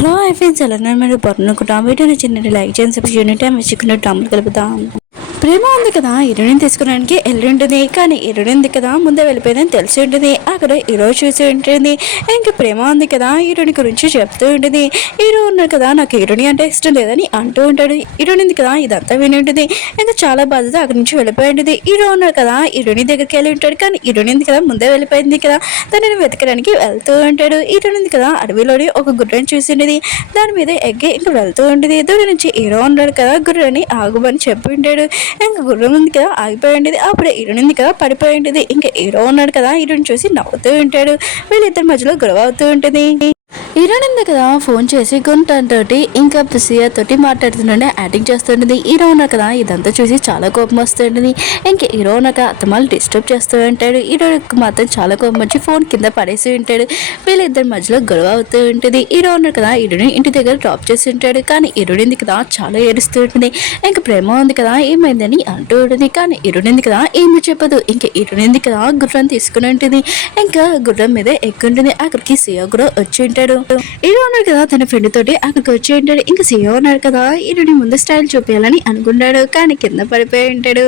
Hello I friends ఎలా ఉన్నారు? మీరు పొరనుకుంటాం వీడియోని చిన్న లైక్ చేయండి, సబ్స్క్రైబ్ చేయండి, మెచ్చుకున్న టమ్ములు కలుపుతాం. ప్రేమ ఉంది కదా హీరోయిన్ తీసుకోవడానికి వెళ్ళి ఉంటుంది. కానీ హీరోయిన్ ఉంది కదా ముందే వెళ్ళిపోయిందని తెలిసి ఉంటుంది. అక్కడ హీరో చూసి ఉంటుంది. ఇంకా ప్రేమ ఉంది కదా హీరోయిన్ గురించి చెప్తూ ఉంటుంది. హీరో ఉన్నాడు కదా నాకు హీరోయిన్ అంటే ఇష్టం లేదని అంటూ ఉంటాడు. హీరోయిన్ ఉంది కదా ఇదంతా విని ఉంటుంది. ఇంకా చాలా బాధతో అక్కడి నుంచి వెళ్ళిపోయి ఉంటుంది. హీరో ఉన్నాడు కదా హీరోయిన్ దగ్గరికి వెళ్ళి ఉంటాడు. కానీ హీరోయిన్ ఉంది కదా ముందే వెళ్ళిపోయింది కదా తనని వెతకడానికి వెళ్తూ ఉంటాడు. హీరోయిన్ ఉంది కదా అడవిలోని ఒక గుర్రాన్ని చూసి ఉంటుంది. దాని మీద ఎగ్గి ఇంకా వెళ్తూ ఉంటుంది. దూరం నుంచి హీరో ఉన్నాడు కదా గుర్రాన్ని ఆగుమని చెప్పి ఉంటాడు. ఇంకా గుర్రం ఉంది కదా ఆగిపోయి ఉంటుంది. అప్పుడే హీరోయిన్ ఉంది కదా పడిపోయి ఉంటుంది. ఇంకా హీరో ఉన్నాడు కదా హీరోయిన్ చూసి నవ్వుతూ ఉంటాడు. వీళ్ళిద్దరి మధ్యలో గొడవ అవుతూ ఉంటుంది. హీరోయిన్ ఉంది కదా ఫోన్ చేసి గుంటతోటి ఇంకా ప్రిసియా తోటి మాట్లాడుతుండే యాక్టింగ్ చేస్తుంటుంది. హీరో ఉన్నారు కదా ఇదంతా చూసి చాలా కోపం వస్తుంటుంది. ఇంకా హీరో ఉన్నాక అత్తమాలు డిస్టర్బ్ చేస్తూ ఉంటాడు. హీరోకి మాత్రం చాలా కోపం వచ్చి ఫోన్ కింద పడేసి ఉంటాడు. వీళ్ళిద్దరి మధ్యలో గొడవ అవుతూ ఉంటుంది. హీరో ఉన్నారు కదా హీరోయిన్ ఇంటి దగ్గర డ్రాప్ చేసి ఉంటాడు. కానీ హీరోయిన్ ఉంది కదా చాలా ఏడుస్తూ ఉంటుంది. ఇంకా ప్రేమ ఉంది కదా ఏమైందని అంటూ ఉంటుంది. కానీ హీరోయిన్ ఉంది కదా ఏమి చెప్పదు. ఇంకా హీరోయిన్ ఉంది కదా గుర్రం తీసుకుని ఉంటుంది. ఇంకా గుర్రం మీద ఎక్కుంటుంది. అక్కడికి సియా కూడా వచ్చి ఉంటాడు. హీరో ఉన్నాడు కదా తన ఫ్రెండ్ తోటి అక్కడికి వచ్చి ఉంటాడు. ఇంకా సియో ఉన్నాడు కదా హీరోని ముందు స్టైల్ చూపించాలని అనుకున్నాడు. కానీ కింద పడిపోయి ఉంటాడు.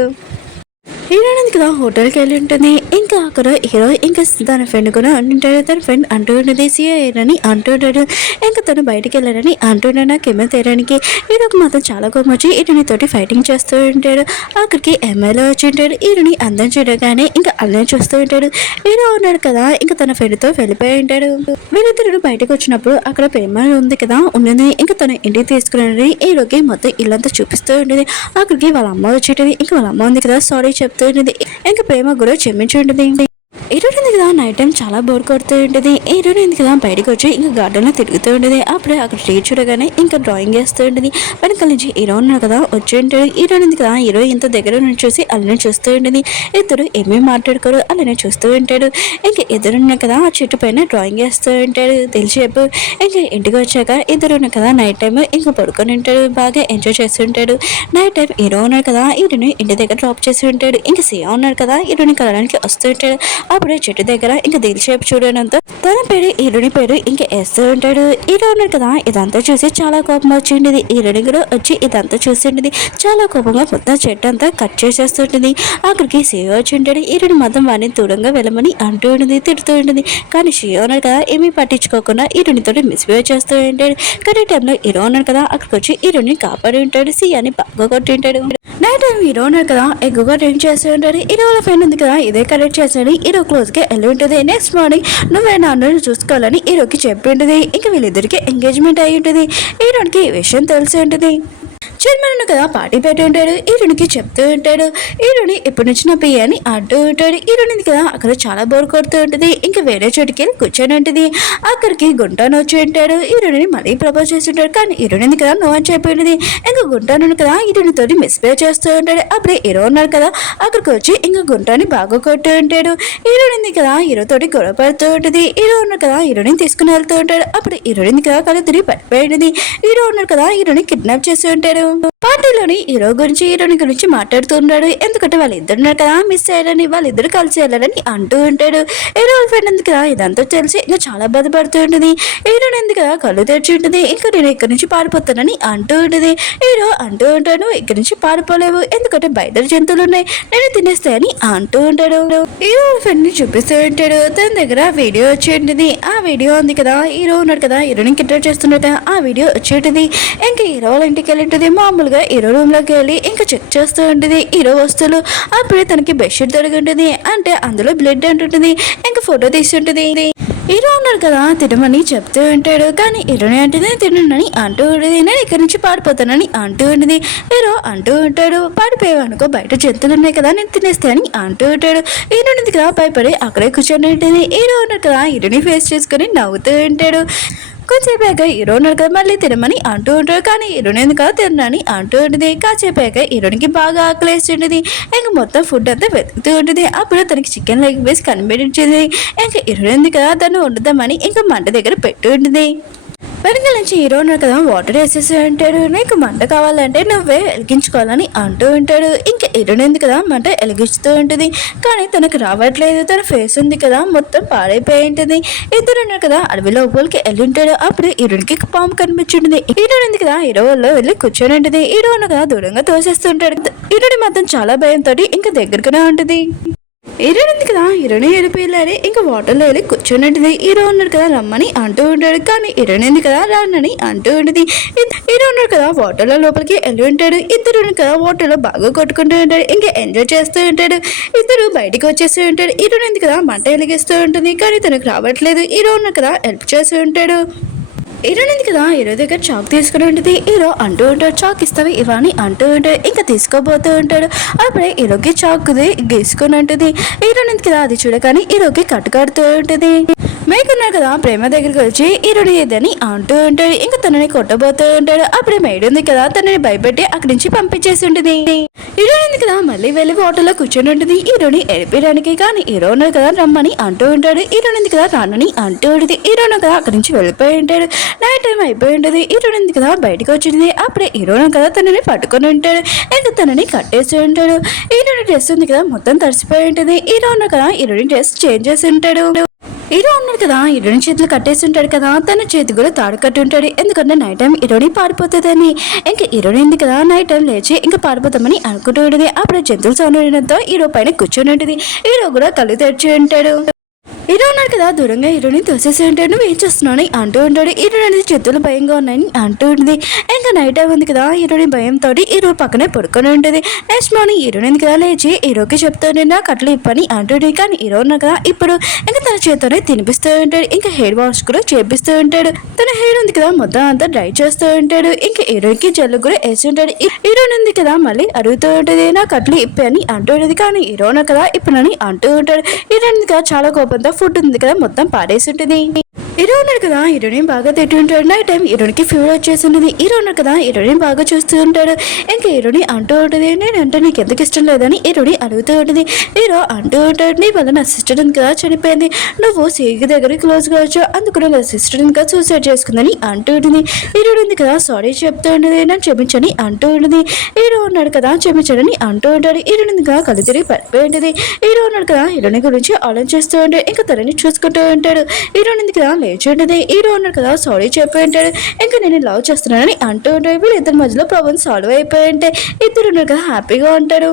హీరోయిన్ కదా హోటల్కి వెళ్ళి ఉంటుంది. ఇంకా అక్కడ హీరో ఇంకా తన ఫ్రెండ్ కూడా అంటుంటాడు. తన ఫ్రెండ్ అంటూ ఉంటుంది సియా అని అంటుంటాడు. ఇంకా తను బయటికి వెళ్ళాడని అంటున్నాడు నాకు కెమెరా తీయడానికి. హీరోకి మాత్రం చాలా కోపం వచ్చి హీరోని తోటి ఫైటింగ్ చేస్తూ ఉంటాడు. అక్కడికి ఎమ్మెల్యే వచ్చి ఉంటాడు. హీరోని అందం చూడగానే ఇంకా అల్లని చూస్తూ ఉంటాడు. హీరో ఉన్నాడు కదా ఇంకా తన ఫ్రెండ్తో వెళ్ళిపోయి ఉంటాడు. వీళ్ళిద్దరు బయటకు వచ్చినప్పుడు అక్కడ ప్రేమ ఉంది కదా ఉన్నది. ఇంకా తను ఇంటికి తీసుకుని హీరోకి మొత్తం ఇల్లంతా చూపిస్తూ ఉంటుంది. అక్కడికి వాళ్ళ అమ్మ వచ్చేటది. ఇంకా వాళ్ళ అమ్మ ఉంది కదా సారీ చెప్తూ ఉంటుంది. ఇంకా ప్రేమ కూడా క్షమించి ఉంటుంది. హీరోయిన్ కదా నైట్ టైం చాలా బోర్ కొడుతూ ఉంటుంది. హీరోయిన్ కదా బయటకు వచ్చి ఇంకా గార్డెన్లో తిరుగుతూ ఉంటుంది. అప్పుడే అక్కడ ట్రీ చూడగానే ఇంకా డ్రాయింగ్ చేస్తూ ఉంటుంది. వెనకాల నుంచి హీరో ఉన్నాడు కదా వచ్చి ఉంటాడు. హీరోయిన్ కదా హీరో ఇంత దగ్గర నుంచి చూసి అలానే చూస్తూ ఉంటుంది. ఇద్దరు ఏమేమి మాట్లాడుకోరు అలానే చూస్తూ ఉంటాడు. ఇంకా ఎదురున్న కదా ఆ చెట్టు పైన డ్రాయింగ్ చేస్తూ ఉంటాడు. తెలిసేపు ఇంకా ఇంటికి వచ్చాక ఇద్దరు కదా నైట్ టైం ఇంకా పడుకొని ఉంటాడు. బాగా ఎంజాయ్ చేస్తుంటాడు. నైట్ టైం హీరో ఉన్నాడు కదా హీరోని ఇంటి దగ్గర డ్రాప్ చేసి ఉంటాడు. ఇంకా సియా ఉన్నాడు కదా హీరోని కలడానికి వస్తూ ఉంటాడు. అప్పుడే చెట్టు దగ్గర ఇంకా దిల్షేప్ చూడడంతో తన పేరు హీరోని పేరు ఇంకా వేస్తూ ఉంటాడు. హీరో ఉన్నాడు కదా ఇదంతా చూసి చాలా కోపం వచ్చిండేది. హీరోని కూడా వచ్చి ఇదంతా చూస్తుండేది. చాలా కోపంగా మొత్తం చెట్టు అంతా కట్ చేసేస్తుంటుంది. అక్కడికి షియో వచ్చి ఉంటాడు. హీరోని మాత్రం వాడిని దూరంగా వెళ్ళమని అంటూ ఉంటుంది తిడుతూ ఉంటుంది. కానీ షియో ఉన్నాడు కదా ఏమీ పట్టించుకోకుండా హీరోనితో మిస్బిహేవ్ చేస్తూ ఉంటాడు. కానీ టైంలో హీరో ఉన్నాడు కదా అక్కడికి వచ్చి హీరోని కాపాడి ఉంటాడు. సియాని బాగా కొట్టి ఉంటాడు. నైట్ టైం హీరో ఉన్నాడు కదా ఎక్కువగా డ్రింక్ చేస్తూ ఉంటాడు. హీరో వాళ్ళ ఫ్రెండ్ ఉంది కదా ఇదే కరెక్ట్ చేస్తాడు. హీరో క్లోజ్గా వెళ్ళి ఉంటుంది. నెక్స్ట్ మార్నింగ్ నువ్వే నాన్న చూసుకోవాలని హీరోకి చెప్పి ఉంటుంది. ఇంకా వీళ్ళిద్దరికి ఎంగేజ్మెంట్ అయి ఉంటుంది. హీరోకి ఈ విషయం తెలిసి ఉంటుంది. చైర్మన్ కదా పార్టీ పెట్టి ఉంటాడు. హీరోనికి చెప్తూ ఉంటాడు. హీరోని ఎప్పటి నుంచి నా పియ్య అని అంటూ ఉంటాడు. హీరోని కదా అక్కడ చాలా బోర్ కొడుతూ ఉంటుంది. ఇంకా వేరే చోటుకి వెళ్ళి కూర్చొని ఉంటుంది. అక్కడికి గుంటాను వచ్చి ఉంటాడు. హీరోని మళ్ళీ ప్రపోజ్ చేస్తుంటాడు. కానీ హీరోని కదా నో అని చెప్పినది. ఇంకా గుంటాను కదా హీరోనితో మిస్బిహేవ్ చేస్తూ ఉంటాడు. అప్పుడే హీరో ఉన్నాడు కదా అక్కడికి వచ్చి ఇంకా గుంటాన్ని బాగా కొట్టు ఉంటాడు. హీరోని కదా హీరోతోటి గొడవ పడుతూ ఉంటుంది. హీరో ఉన్నాడు కదా హీరోని తీసుకుని వెళ్తూ ఉంటాడు. అప్పుడు హీరోని కదా కళ్ళు తిరిగి పడిపోయింది. హీరో ఉన్నాడు కదా హీరోని కిడ్నాప్ చేస్తూ ఉంటాడు. పార్టీలోని హీరో గురించి హీరోని గురించి మాట్లాడుతున్నాడు. ఎందుకంటే వాళ్ళిద్దరు కదా మిస్ అయ్యారని వాళ్ళిద్దరు కలిసి వెళ్ళాలని అంటూ ఉంటాడు. హీరో ఫ్రెండ్ ఉంది కదా ఇదంతా తెలిసి ఇంకా చాలా బాధపడుతూ ఉంటుంది. హీరోని ఉంది కదా కళ్ళు తెరిచి ఉంటుంది. ఇంకా నేను ఇక్కడి నుంచి పారిపోతానని అంటూ ఉంటుంది. హీరో అంటూ ఉంటాడు ఇక్కడి నుంచి పారిపోలేవు ఎందుకంటే బయట జంతువులు ఉన్నాయి నేను తినేస్తాయని అంటూ ఉంటాడు. హీరో ఫ్రెండ్ ని చూపిస్తూ ఉంటాడు. తన దగ్గర వీడియో వచ్చి ఉంటుంది. ఆ వీడియో ఉంది కదా హీరో ఉన్నాడు కదా హీరోని కిడ్నాప్ చేస్తున్నాడు. ఆ వీడియో వచ్చి ఉంటుంది. ఇంకా హీరో వాళ్ళ ఇంటికి వెళ్ళి ఉంటుంది. మామూలుగా హీరో రూమ్ లోకి వెళ్ళి ఇంకా చెక్ చేస్తూ ఉంటుంది హీరో వస్తువులు. అప్పుడే తనకి బెడ్షీట్ దొరికి ఉంటుంది. అంటే అందులో బ్లడ్ అంటుంటుంది. ఇంకా ఫోటో తీస్తుంటుంది. హీరో ఉన్నాడు కదా తినమని చెప్తూ ఉంటాడు. కానీ హీరోని అంటే తినని అంటూ ఉంటుంది. నేను ఇక్కడి నుంచి పారిపోతానని అంటూ ఉంటుంది. హీరో అంటూ ఉంటాడు పారిపోయావనుకో బయట జంతువులు ఉన్నాయి కదా నేను తినేస్తానని అంటూ ఉంటాడు. హీరోని కదా భయపడి అక్కడే కూర్చొని ఉంటుంది. హీరో ఉన్నాడు కదా హీరోని ఫేస్ చేసుకుని నవ్వుతూ ఉంటాడు. కొంచెంసేపాక హీరో ఉన్నాడు కదా మళ్ళీ తినమని అంటూ ఉంటాడు. కానీ హీరోని ఎందుకు కదా తినని అంటూ ఉంటుంది. కాసేపాక హీరోనికి బాగా ఆకలేస్తుంటుంది. ఇంకా మొత్తం ఫుడ్ అంతా వెతుకుతూ ఉంటుంది. అప్పుడు తనకి చికెన్ లెగ్ పీస్ కనిపెట్టించింది. ఇంకా హీరోని ఎందుకు కదా దాన్ని వండుదామని ఇంకా మంట దగ్గర పెట్టి ఉంటుంది. వెనకాల నుంచి హీరో ఉన్నాడు కదా, వాటర్ వేసేసి అంటాడు, నీకు మంట కావాలంటే నువ్వే వెలిగించుకోవాలని అంటూ ఉంటాడు. ఇంకా హీరోయిన్ ఉంది కదా మంట వెలిగిస్తూ ఉంటుంది, కానీ తనకు రావట్లేదు. తన ఫేస్ ఉంది కదా మొత్తం పాడైపోయి ఉంటుంది. ఇద్దరు ఉన్నారు కదా అడవి లోపలికి వెళ్ళి ఉంటాడు. అప్పుడు హీరోయిన్కి పాము కనిపించుంటుంది. హీరోయిన్ ఉంది కదా హీరో వల్ల వెళ్ళి కూర్చొని ఉంటుంది. హీరో ఉన్న కదా దూరంగా తోసేస్తుంటాడు. హీరోయిన్ మాత్రం చాలా భయంతో ఇంకా దగ్గరగానే ఉంటుంది. హీరోయిన్ ఉంది కదా హీరోయిన్ వెళ్ళిపోయాలి. ఇంకా వాటర్లో వెళ్ళి కూర్చొని ఉంటుంది. హీరో ఉన్నాడు కదా రమ్మని అంటూ ఉంటాడు, కానీ హీరోయిన్ ఉంది కదా రానని అంటూ ఉంటుంది. హీరో ఉన్నాడు కదా వాటర్లో లోపలికి వెళ్ళి ఉంటాడు. ఇద్దరు కదా వాటర్లో బాగా కొట్టుకుంటూ ఉంటాడు, ఇంకా ఎంజాయ్ చేస్తూ ఉంటాడు. ఇద్దరు బయటికి వచ్చేస్తూ ఉంటాడు. హీరోయిన్ ఉంది కదా మంట వెలిగిస్తూ ఉంటుంది, కానీ తనకు రావట్లేదు. హీరో ఉన్నాడు కదా హెల్ప్ చేస్తూ ఉంటాడు. హీరోయిన్ ఉంది కదా హీరో దగ్గర చాక్ తీసుకుని ఉంటుంది. హీరో అంటూ ఉంటాడు, చాక్ ఇస్తావి ఇవని అంటూ ఉంటాడు. ఇంకా తీసుకోబోతూ ఉంటాడు. అప్పుడే హీరోకి చాక్ గీసుకుని ఉంటుంది. హీరోయిన్ ఉంది కదా అది చూడగానే హీరోకి కట్టుకడుతూ ఉంటుంది. మేకున్నాడు కదా ప్రేమ దగ్గరికి వచ్చి హీరోని ఏదని అంటూ ఉంటాడు. ఇంకా తనని కొట్టబోతూ ఉంటాడు. అప్పుడే మేడ్ ఉంది కదా తనని భయపెట్టి అక్కడి నుంచి పంపించేసి ఉంటుంది. హీరోయిన్ ఉంది కదా మళ్ళీ వెళ్ళి వాటర్లో కూర్చొని ఉంటుంది హీరోని ఎడిపించడానికి, కానీ హీరో ఉన్నాడు కదా రమ్మని అంటూ ఉంటాడు. హీరోయిన్ ఉంది కదా రానని అంటూ ఉంటుంది. హీరోను కదా అక్కడి నుంచి వెళ్ళిపోయి ఉంటాడు. నైట్ టైం అయిపోయి ఉంటుంది. హీరోయిన్ ఉంది కదా బయటకు వచ్చింది. అప్పుడే హీరోను కదా తనని పట్టుకొని ఉంటాడు. ఇంకా తనని కట్టేసి ఉంటాడు. హీరోయిన్ డ్రెస్ ఉంది కదా మొత్తం తడిసిపోయి ఉంటుంది. హీరో ఉన్నాడు కదా హీరోయిన్ డ్రెస్ చేంజ్ చేసి ఉంటాడు. హీరో ఉన్నాడు కదా హీరోయిన్ చేతులు కట్టేసి ఉంటాడు కదా, తన చేతి కూడా తాడు కట్టి ఉంటాడు. ఎందుకంటే నైట్ టైం హీరోయిన్ పారిపోతుందని. ఇంకా హీరోయిన్ ఉంది కదా నైట్ టైం లేచి ఇంకా పారిపోతామని అనుకుంటూ ఉంటుంది. అప్పుడు జంతువులు సౌండ్ ఉండడంతో హీరో పైన కూర్చొని ఉంటుంది. హీరో కూడా కళ్ళు తెరిచి ఉంటాడు. హీరో ఉన్నాడు కదా దూరంగా హీరోని తోసేసి ఉంటాడు. నువ్వు ఏం చేస్తున్నావు అంటూ ఉంటాడు. హీరోయిన్ అనేది చేతులు భయంగా ఉన్నాయని అంటూ ఉంటుంది. ఇంకా నైట్ టైం ఉంది కదా హీరోయిన్ భయంతో హీరో పక్కనే పడుకొని ఉంటుంది. నెక్స్ట్ మార్నింగ్ హీరోయిన్ కదా లేచి హీరోకి చెప్తాడు నా కట్లు ఇప్పని అంటుంది. కానీ హీరో ఉన్నాడు కదా ఇప్పుడు ఇంకా తన చేతితోనే తినిపిస్తూ ఉంటాడు. ఇంకా హెయిర్ వాష్ కూడా చేపిస్తూ ఉంటాడు. తన హెయిర్ ఉంది కదా మొత్తం అంతా డ్రై చేస్తూ ఉంటాడు. ఇంకా హీరోయిన్ కి జల్లు కూడా వేసి ఉంటాడు. హీరోయిన్ ఉంది కదా మళ్ళీ అడుగుతూ ఉంటుంది నా కట్లు ఇప్పి అని అంటూ ఉంటుంది. కానీ హీరో ఉన్నాడు కదా ఇప్పుడని అంటూ ఉంటాడు. హీరోయిన్ కదా చాలా కోపంతో ఫుడ్ ఉంది కదా మొత్తం పాడేసి ఉంటుంది. హీరో ఉన్నాడు కదా హీరోయిన్ బాగా తింటూ ఉంటాడు. నైట్ టైం హీరోయిన్కి ఫీవర్ వచ్చేసి ఉంటుంది. హీరో ఉన్నాడు కదా హీరోయిన్ బాగా చూస్తూ ఉంటాడు. ఇంకా హీరోయిన్ అంటూ ఉంటుంది నేనంటే నీకు ఎందుకు ఇష్టం లేదని హీరోయిన్ అడుగుతూ ఉంటుంది. హీరో అంటూ ఉంటాడు నీ వల్ల నా సిస్టర్ కదా చనిపోయింది, నువ్వు సీగి దగ్గర క్లోజ్గా వచ్చావు, అందుకు నా సిస్టర్ ఇంకా సూసైడ్ చేసుకుందని అంటూ ఉంటుంది. హీరోయిన్ ఉంది కదా సారీ చెప్తూ ఉంటుంది నన్ను క్షమించని అంటూ ఉంటుంది. హీరో ఉన్నాడు కదా క్షమించడని అంటూ ఉంటాడు. హీరోయిన్ ఇంకా కళ్ళు తిరిగి పడిపోయి ఉంటుంది. హీరో ఉన్నాడు కదా హీరోయిన్ గురించి ఆలోచిస్తూ ఉంటాడు. ఇంకా తనని చూసుకుంటూ ఉంటాడు. హీరోయిన్ ఉంది కదా లేచి ఉంటుంది. హీరో ఉన్నాడు కదా సారీ చెప్పి ఉంటాడు. ఇంకా నేను లవ్ చేస్తున్నానని అంటూ ఉంటాడు. వీళ్ళిద్దరి మధ్యలో ప్రాబ్లమ్ సాల్వ్ అయిపోయి ఉంటే ఇద్దరు ఉన్నారు కదా హ్యాపీగా ఉంటారు.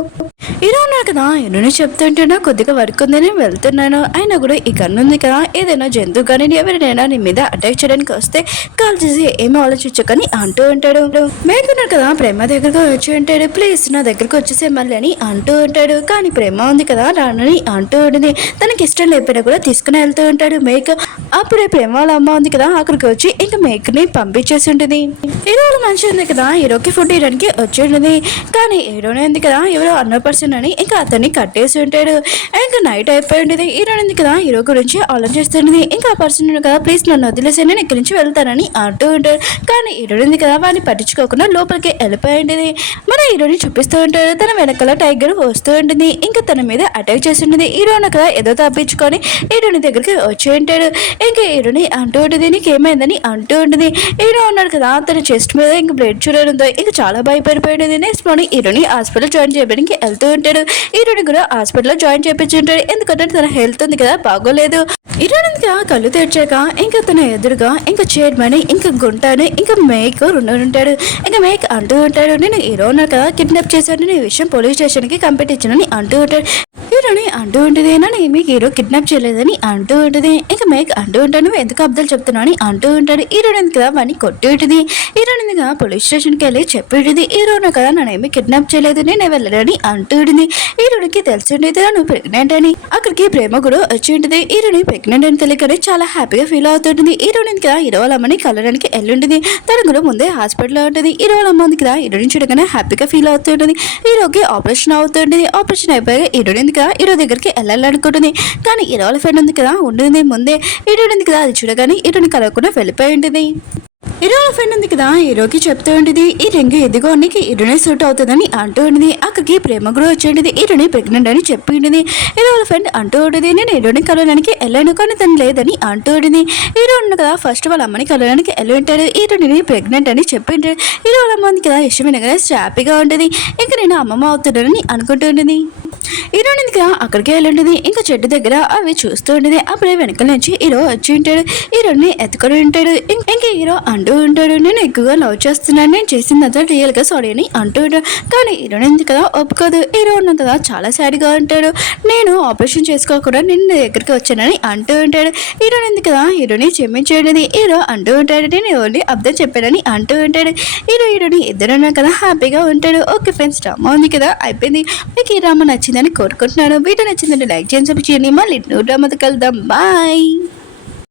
హీరో ఉన్నాడు కదా ఎన్నో చెప్తుంటే నాకు కొద్దిగా వర్క్ ఉంది నేను వెళ్తున్నాను, అయినా కూడా ఈ కన్ను ఉంది కదా ఏదైనా జంతువు కానీ ఎవరినైనా నీ మీద అటాక్ చేయడానికి వస్తే కాల్ చేసి ఏమీ ఆలోచించకని అంటూ ఉంటాడు. మేకున్నాడు కదా ప్రేమ దగ్గరకు వచ్చి ఉంటాడు. ప్లీజ్ నా దగ్గరకు వచ్చేసే మళ్ళీ అని అంటూ ఉంటాడు. కానీ ప్రేమ ఉంది కదా రానని అంటూ ఉంటుంది. తనకి ఇష్టం లేకపోయినా కూడా తీసుకుని వెళ్తూ ఉంటాడు మేక్. అప్పుడే ప్రేమ వాళ్ళ అమ్మ ఉంది కదా అక్కడికి వచ్చి ఇంకా మేక్ ని పంపించేసి ఉంటుంది. హీరో మంచి ఉంది కదా హీరోకి ఫుడ్ ఇవ్వడానికి వచ్చి ఉంటుంది. కానీ హీరోనే ఉంది కదా ఎవరో అన్న పర్సన్ అని ఇంకా అతన్ని కట్టేసి ఉంటాడు. ఇంకా నైట్ అయిపోయి ఉంటుంది. హీరోయిన్ ఉంది కదా హీరో గురించి ఆలోచిస్తుంది. ఇంకా ఆ పర్సన్ కదా ప్లీజ్ నన్ను వదిలేసి నేను ఇక్కడి నుంచి వెళ్తానని అంటూ ఉంటాడు. కానీ హీరోయిన్ ఉంది కదా వాడిని పట్టించుకోకుండా లోపలికి వెళ్ళిపోయి ఉంటుంది. మన హీరోని చూపిస్తూ ఉంటాడు. తన వెనకాల టైగర్ వస్తూ ఉంటుంది. ఇంకా తన మీద అటాక్ చేసి ఉంటుంది. హీరోయిన్ కదా ఏదో తప్పించుకొని హీరోని దగ్గరికి వచ్చి ఉంటాడు. ఇంకా హీరోని అంటూ ఉంటుంది నీకేమైందని అంటూ ఉంటుంది. హీరో ఉన్నాడు కదా తన చెస్ట్ మీద ఇంకా బ్లడ్ చూడడంతో ఇంకా చాలా భయపడిపోయి ఉంటుంది. నెక్స్ట్ మార్నింగ్ హీరోని హాస్పిటల్ జాయిన్ చేయడానికి వెళ్తూ ఉంటాడు. హీరోని కూడా హాస్పిటల్లో జాయిన్ చేయించుంటాడు. ఎందుకంటే తన హెల్త్ ఉంది కదా బాగోలేదు. హీరోయిన్ కళ్ళు తెరిచాక ఇంకా తన ఎదురుగా ఇంకా చైర్మన్ ఇంకా గుంటాను ఇంకా మేక్ ఉంటాడు. ఇంకా మేక్ అంటూ ఉంటాడు నేను హీరో ఉన్నాడు కదా కిడ్నాప్ చేశాడు, నేను ఈ విషయం పోలీస్ స్టేషన్ కి కంప్లైంట్ ఇచ్చానని అంటూ ఉంటాడు. హీరోని అంటూ ఉంటుంది నన్ను ఏమీ హీరో కిడ్నాప్ చేయలేదని అంటూ ఉంటుంది. ఇంకా మేక్ అంటూ ఉంటాడు నువ్వు ఎందుకు అబ్దాలు చెప్తున్నావు అని అంటూ ఉంటాడు. హీరోయిన్ కదా వాడిని కొట్టి ఉంటుంది. హీరోయిన్ కదా పోలీస్ స్టేషన్కి వెళ్ళి చెప్పి ఉంటుంది హీరోను కదా నన్ను ఏమీ కిడ్నాప్ చేయలేదు నేను వెళ్ళడని అంటూ ఉంటుంది. హీరోనికి తెలిసి ఉండేది నువ్వు ప్రెగ్నెంట్ అని. అక్కడికి ప్రేమ కూడా వచ్చి ఉంటుంది. హీరోని ప్రెగ్నెంట్ అని తెలియకనే చాలా హ్యాపీగా ఫీల్ అవుతుంటుంది. హీరోయిన్ కదా హీరో వాళ్ళ అమ్మని కలడానికి వెళ్ళి ఉంటుంది. తను కూడా ముందే హాస్పిటల్లో ఉంటుంది. హీరో వాళ్ళ అమ్మ ఉంది కదా హీరోయిన్ చూడగానే హ్యాపీగా ఫీల్ అవుతుంటుంది. హీరోకి ఆపరేషన్ అవుతుంటుంది. ఆపరేషన్ అయిపోయాక హీరోయిన్ కదా హీరో దగ్గరికి వెళ్ళాలనుకుంటుంది. కానీ హీరో వాళ్ళ ఫ్రెండ్ ఉంది కదా ఉంటుంది ముందే హీరోయిన్ కదా అది చూడగానే హీరోని కలవకుండా వెళ్ళిపోయి ఉంటుంది. హీరో ఫ్రెండ్ ఉంది కదా, హీరోకి చెప్తూ ఉంటుంది ఈ రింగ్ ఎదిగో నీకు హీరోనే సూట్ అవుతుందని అంటూ ఉంటుంది. అక్కడికి ప్రేమ కూడా వచ్చి ఉంటుంది, హీరోని ప్రెగ్నెంట్ అని చెప్పి ఉంటుంది. హీరో ఫ్రెండ్ అంటూ ఉంటుంది నేను హీరోని కలవడానికి వెళ్ళాను కానీ తను లేదని అంటూ ఉంటుంది. హీరో ఉంది కదా ఫస్ట్ వాళ్ళ అమ్మని కలవడానికి వెళ్ళి ఉంటాడు, హీరోని ప్రెగ్నెంట్ అని చెప్పి ఉంటాడు. హీరో వాళ్ళ అమ్మ ఉంది కదా ఇష్టం వినగానే హ్యాపీగా ఉంటుంది. ఇంకా నేను అమ్మమ్మ అవుతున్నానని అనుకుంటూ ఉంటుంది. హీరోయిన్ ఇంకా అక్కడికే వెళ్ళి ఉంటుంది. ఇంకా చెట్టు దగ్గర అవి చూస్తూ ఉంటుంది. అప్పుడే వెనకాల నుంచి హీరో వచ్చి ఉంటాడు, హీరోని ఎత్తుకొని ఉంటాడు. ఇంకా హీరో అంటూ ఉంటాడు నేను ఎక్కువగా లవ్ చేస్తున్నాను, నేను చేసిందంతా రియల్ గా సారీ అని అంటూ ఉంటాడు. కానీ హీరోయిన్ ఉంది కదా ఒప్పుకోదు. హీరో ఉన్నాం కదా చాలా సాడ్ గా ఉంటాడు, నేను ఆపరేషన్ చేసుకోకుండా నేను దగ్గరికి వచ్చానని అంటూ ఉంటాడు. హీరోయిన్ ఉంది కదా హీరోని క్షమించేది. హీరో అంటూ ఉంటాడు నేను ఓన్లీ అర్థం చెప్పానని అంటూ ఉంటాడు. హీరోని ఇద్దరు ఉన్నాం కదా హ్యాపీగా ఉంటాడు. ఓకే ఫ్రెండ్స్ డ్రామా ఉంది కదా అయిపోయింది. మీకు ఈ డ్రామా నచ్చిందని కోరుకుంటున్నాను. వీడియో నచ్చిందంటే లైక్ చేయండి, సబ్స్క్రైబ్ చేయండి. మళ్ళీ డ్రామాతో కలుద్దాం. బాయ్.